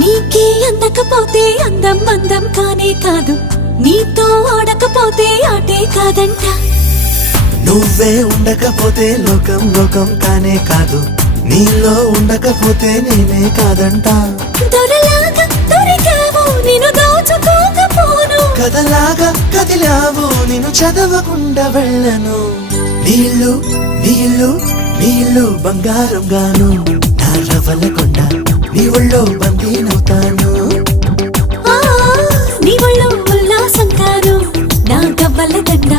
నీకే అందకపోతే అందం అందం కానే కాదు, నీతో ఆడకపోతే ఆటే కాదంట. నువ్వే ఉండకపోతే లోకం లోకం కానే కాదు, నీలో ఉండకపోతే నేనే కాదంట. దొరలాగా దొరికావు నిన్ను దోచుకోకపోను, కథలాగా కదిలావు నిన్ను చదవకుండా వెళ్ళను. నీళ్ళు నీళ్ళు నీళ్ళు బంగారం గాను, నా రవ్వల కొండ నీ ఒళ్ళో బందీనవుతాను. నీ ఒళ్ళో ఉల్లాసం కాను, నా గవ్వల దండ